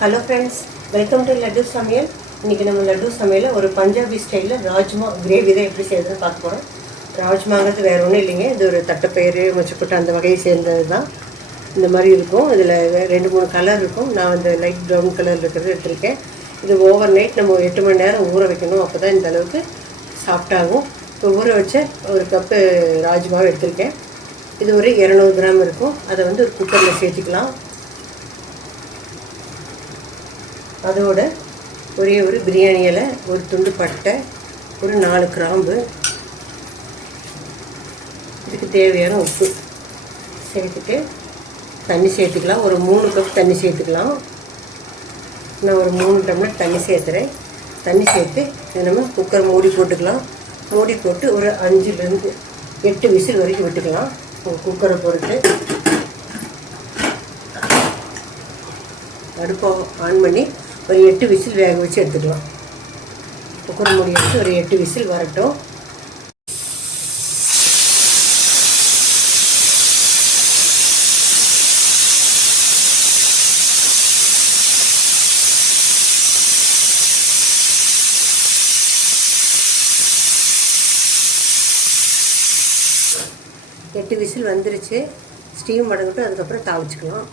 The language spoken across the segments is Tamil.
Hello friends welcome to Laddu சமையல் இன்றைக்கி நம்ம லட்டு சமையலில் ஒரு பஞ்சாபி ஸ்டைலில் ராஜ்மா கிரேவி தான் எப்படி செய்யறதுன்னு பார்க்க போகிறோம் ராஜ்மாங்கிறது வேறு ஒன்றும் இல்லைங்க. இது ஒரு தட்டைப்பயிறு மொச்சப்பட்டு அந்த வகையை சேர்ந்தது தான் இந்த மாதிரி இருக்கும். இதில் ரெண்டு மூணு கலர் இருக்கும். நான் அந்த லைட் ப்ரௌன் கலர் இருக்கிறது எடுத்திருக்கேன். இது ஓவர் நைட் நம்ம எட்டு மணி நேரம் ஊற வைக்கணும். அப்போ தான் இந்த அளவுக்கு சாஃப்டாகும் இப்போ ஊற வச்ச ஒரு கப்பு ராஜ்மாவை எடுத்திருக்கேன். இது ஒரு இரநூறு கிராம் இருக்கும். அதை வந்து ஒரு குக்கரில் சேர்த்துக்கலாம். அதோட ஒரே ஒரு பிரியாணி இலை ஒரு துண்டு பட்டை ஒரு நாலு கிராம்பு. இதுக்கு தேவையான உப்பு. சேர்த்துட்டு தண்ணி சேர்த்துக்கலாம். ஒரு மூணு கப் தண்ணி சேர்த்துக்கலாம். நான் ஒரு மூணு டம்ளர் தண்ணி சேர்த்துறேன். தண்ணி சேர்த்து இதை நம்ம குக்கர் மூடி போட்டுக்கலாம். மூடி போட்டு ஒரு அஞ்சுலேருந்து எட்டு விசில் வரைக்கும் விட்டுக்கலாம். குக்கரை பொறுத்து. அடுப்பை ஆன் பண்ணி ஒரு எட்டு விசில் வேக வச்சு எடுத்துக்கலாம். குக்கர் மூடி வச்சு ஒரு எட்டு விசில் வரட்டும். எட்டு விசில் வந்துருச்சு. ஸ்டீம் மடங்கட்டும் அதுக்கப்புறம் தாவிச்சுக்கலாம்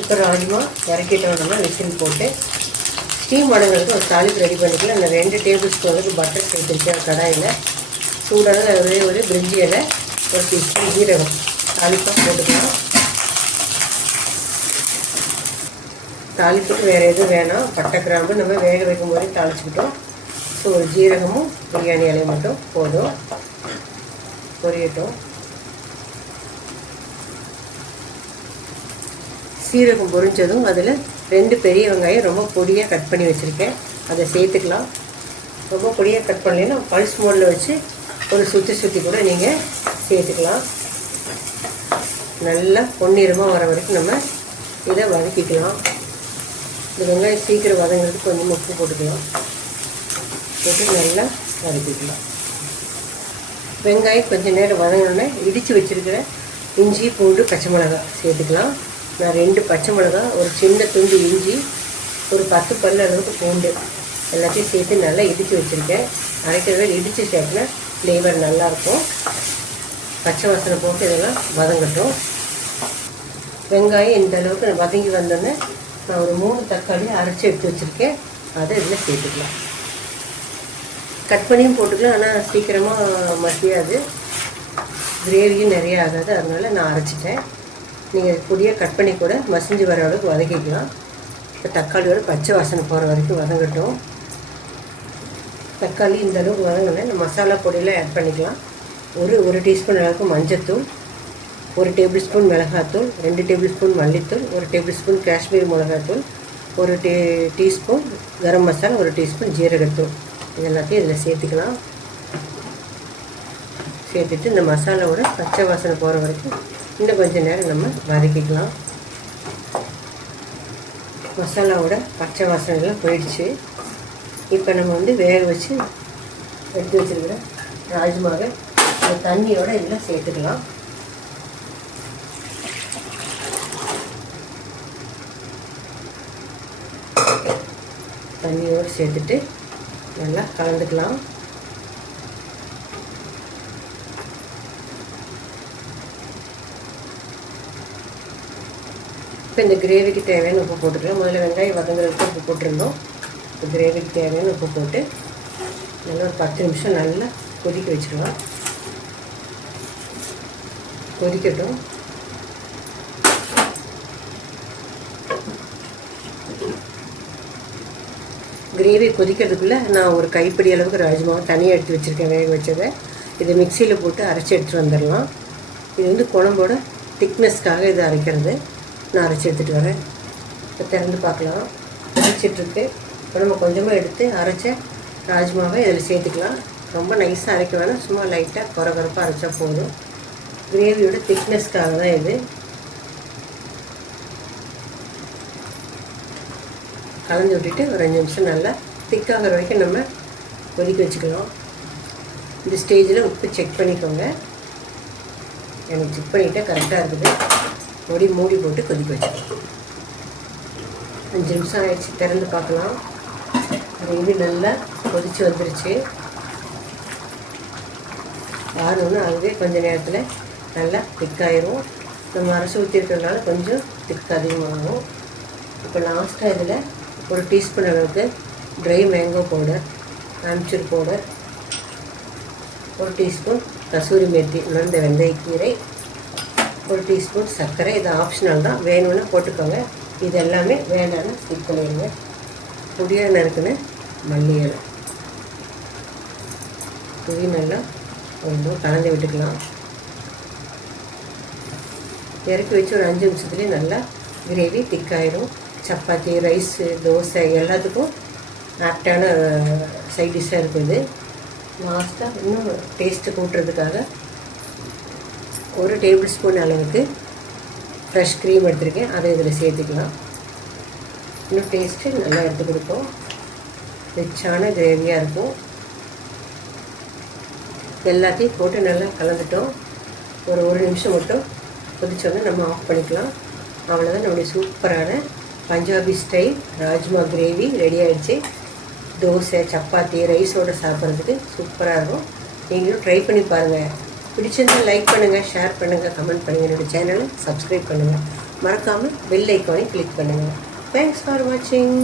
இப்போ ராஜ்மா இறக்கிட்டோம்னா மிஷின் போட்டு. ஸ்டீம் வடங்களுக்கு ஒரு தாளிப்பு ரெடி பண்ணிக்கலாம். நான் ரெண்டு டேபிள் ஸ்பூனுக்கு பட்டர் சேர்த்துருக்கேன். கடாயில். சூடான ஒரே ஒரு பிரிஞ்சி இலை ஒரு டீஸ்பூன் ஜீரகம். தாளிப்பாக போட்டுக்கலாம். தாளிப்புக்கு வேறு எதுவும் வேணாம். பட்டை கிராம்பு நம்ம வேக வைக்கும் போதே தாளிச்சுக்கிட்டோம். ஸோ ஒரு ஜீரகமும் பிரியாணி இலையும் மட்டும் போதும். பொரியட்டும். சீரகம் பொரிஞ்சதும் அதில் ரெண்டு பெரிய வெங்காயம் ரொம்ப பொடியாக கட் பண்ணி வச்சுருக்கேன். அதை சேர்த்துக்கலாம். ரொம்ப பொடியாக கட் பண்ணலைன்னா பல்ஸ் மோடில் வச்சு ஒரு சுற்றி சுற்றி கூட நீங்கள் சேர்த்துக்கலாம். நல்லா பொன்னிறமாக வர வரைக்கும் நம்ம இதை வதக்கிக்கலாம். இந்த வெங்காயம் சீக்கிரம் வதங்கிறதுக்கு கொஞ்சம் உப்பு போட்டுக்கலாம். போட்டு நல்லா வதக்கிக்கலாம். வெங்காயம் கொஞ்சம் நேரம் வதங்கினோடனே இடித்து வச்சுருக்கிற இஞ்சி பூண்டு பச்சை மிளகாய் சேர்த்துக்கலாம். நான் ரெண்டு பச்சை மிளகா ஒரு சின்ன துண்டு இஞ்சி ஒரு பத்து பல்லு அளவுக்கு பூண்டு எல்லாத்தையும் சேர்த்து நல்லா இடித்து வச்சுருக்கேன். அரைக்கிறத இடித்து சேர்த்துனா ஃப்ளேவர் நல்லாயிருக்கும். பச்சை வாசனை போட்டு இதெல்லாம் வதங்கட்டும். வெங்காயம் இந்த அளவுக்கு வதங்கி வந்தோடனே நான் ஒரு மூணு தக்காளி அரைச்சி எடுத்து வச்சுருக்கேன். அதை இதில் சேர்த்துக்கலாம். கட் பண்ணியும் போட்டுக்கலாம் ஆனால் சீக்கிரமாக மசியாது. கிரேவியும் நிறையா ஆகாது அதனால் நான் அரைச்சிட்டேன். நீங்கள் பொடியாக கட் பண்ணி கூட மசிஞ்சு வர அளவுக்கு வதக்கிக்கலாம். இப்போ தக்காளியோட பச்சை வாசனை போகிற வரைக்கும் வதங்கட்டும். தக்காளி இந்த அளவுக்கு வதங்கினே இந்த மசாலா பொடியெல்லாம் ஆட் பண்ணிக்கலாம். ஒரு ஒரு டீஸ்பூன் அளவுக்கு மஞ்சத்தூள் ஒரு டேபிள் ஸ்பூன் மிளகாத்தூள் ரெண்டு டேபிள் ஸ்பூன் மல்லித்தூள் ஒரு டேபிள் ஸ்பூன் காஷ்மீர் மிளகாத்தூள் ஒரு டீ டீஸ்பூன் கரம் மசாலா ஒரு டீஸ்பூன் ஜீரகத்தூள் இது எல்லாத்தையும் இதில் சேர்த்துக்கலாம். சேர்த்துட்டு இந்த மசாலாவோட பச்சை வாசனை போகிற வரைக்கும் இன்னும் கொஞ்சம் நேரம் நம்ம வதக்கிக்கலாம். மசாலாவோட பச்சை வாசனைலாம் போயிடுச்சு. இப்போ நம்ம வந்து வேக வச்சு எடுத்து வச்சுருக்கிற ராஜ்மாக அந்த தண்ணியோட இதில் சேர்த்துக்கலாம். தண்ணியோடு சேர்த்துட்டு நல்லா கலந்துக்கலாம். இப்போ இந்த கிரேவிக்கு தேவையான உப்பு போட்டுருக்கேன் முதல்ல வெங்காயம் வதங்குறதுக்கு உப்பு போட்டிருந்தோம். இப்போ கிரேவிக்கு தேவையான உப்பு போட்டு நல்லா ஒரு பத்து நிமிஷம் நல்லா கொதிக்க வச்சுருவோம் கொதிக்கட்டும். கிரேவி கொதிக்கிறதுக்குள்ளே நான் ஒரு கைப்பிடி அளவுக்கு ராஜ்மாவை தனியாக எடுத்து வச்சுருக்கேன் வேக வச்சதை. இதை மிக்சியில் போட்டு அரைச்சி எடுத்துகிட்டு வந்துடலாம். இது வந்து குழம்போட திக்னஸ்க்காக இது அரைக்கிறது. நான் அரைச்சி எடுத்துகிட்டு வரேன். இப்போ திறந்து பார்க்கலாம். அரைச்சிட்ருக்கு. இப்போ நம்ம கொஞ்சமாக எடுத்து அரைச்ச ராஜ்மாவை இதில் சேர்த்துக்கலாம். ரொம்ப நைஸாக அரைக்க வேணாம். சும்மா லைட்டாக குறை குறைப்பாக அரைச்சா போதும். கிரேவியோட திக்னஸ்க்காக தான் இது. கலந்து விட்டுட்டு ஒரு அஞ்சு நிமிஷம் நல்லா திக்காகிற வரைக்கும் நம்ம கொதிக்க வச்சுக்கலாம். இந்த ஸ்டேஜில் உப்பு செக் பண்ணிக்கோங்க. எனக்கு செக் பண்ணிவிட்டு கரெக்டாக இருக்குது. மறுபடியும் மூடி போட்டு கொதிக்க வச்சுக்கணும். அஞ்சு நிமிஷம் ஆயிடுச்சு திறந்து பார்க்கலாம். கிரேவி நல்லா கொதிச்சு வந்துருச்சு. ஆறணும்னு அதுவே கொஞ்சம் நேரத்தில் நல்லா திக்காயிரும் நம்ம அரசு ஊற்றிருக்கிறதுனால கொஞ்சம் திக்கு அதிகமாகும். இப்போ லாஸ்ட்டாக இதில் ஒரு டீஸ்பூன் அளவுக்கு dry mango powder amchur powder ஒரு டீஸ்பூன் கசூரி மேத்தி உலர்ந்த வெந்தயக்கீரை ஒரு டீஸ்பூன் சர்க்கரை. இது ஆப்ஷனல் தான். வேணும்னா போட்டுக்கோங்க. இது எல்லாமே வேணாம்னு ஸ்கிப் பண்ணிடுங்க. பொடியாக இருக்குன்னு மல்லி இலை. தூவி நல்லா கொஞ்சம் கலந்து விட்டுக்கலாம். இறக்கி வச்சு ஒரு அஞ்சு நிமிஷத்துலேயே நல்லா கிரேவி திக்காயிடும் சப்பாத்தி ரைஸு தோசை எல்லாத்துக்கும் ஆப்டான சைட் டிஷ்ஷாக இருக்குது லாஸ்ட்டாக இன்னும் டேஸ்ட்டு கூட்டுறதுக்காக ஒரு டேபிள் ஸ்பூன் அளவுக்கு ஃப்ரெஷ் க்ரீம் எடுத்திருக்கேன். அதை இதில் சேர்த்துக்கலாம். இன்னும் டேஸ்ட்டு நல்லா எடுத்து கொடுக்கும் ரிச்சான கிரேவியாக இருக்கும். எல்லாத்தையும் போட்டு நல்லா கலந்துட்டோம். ஒரு ஒரு நிமிஷம் மட்டும் கொதிச்சோடனே நம்ம ஆஃப் பண்ணிக்கலாம். அவ்வளோதான் நம்முடைய சூப்பரான Punjabi style rajma gravy ready ஆகிடுச்சு தோசை சப்பாத்தி ரைஸோடு சாப்பிட்றதுக்கு சூப்பராக இருக்கும். நீங்களும் ட்ரை பண்ணி பாருங்கள் பிடிச்சிருந்தா லைக் பண்ணுங்கள் ஷேர் பண்ணுங்கள் கமெண்ட் பண்ணுங்கள் என்னோடய சேனலை சப்ஸ்கிரைப் பண்ணுங்கள் மறக்காமல் பெல் ஐக்கானை கிளிக் பண்ணுங்கள் தேங்க்ஸ் ஃபார் வாட்சிங்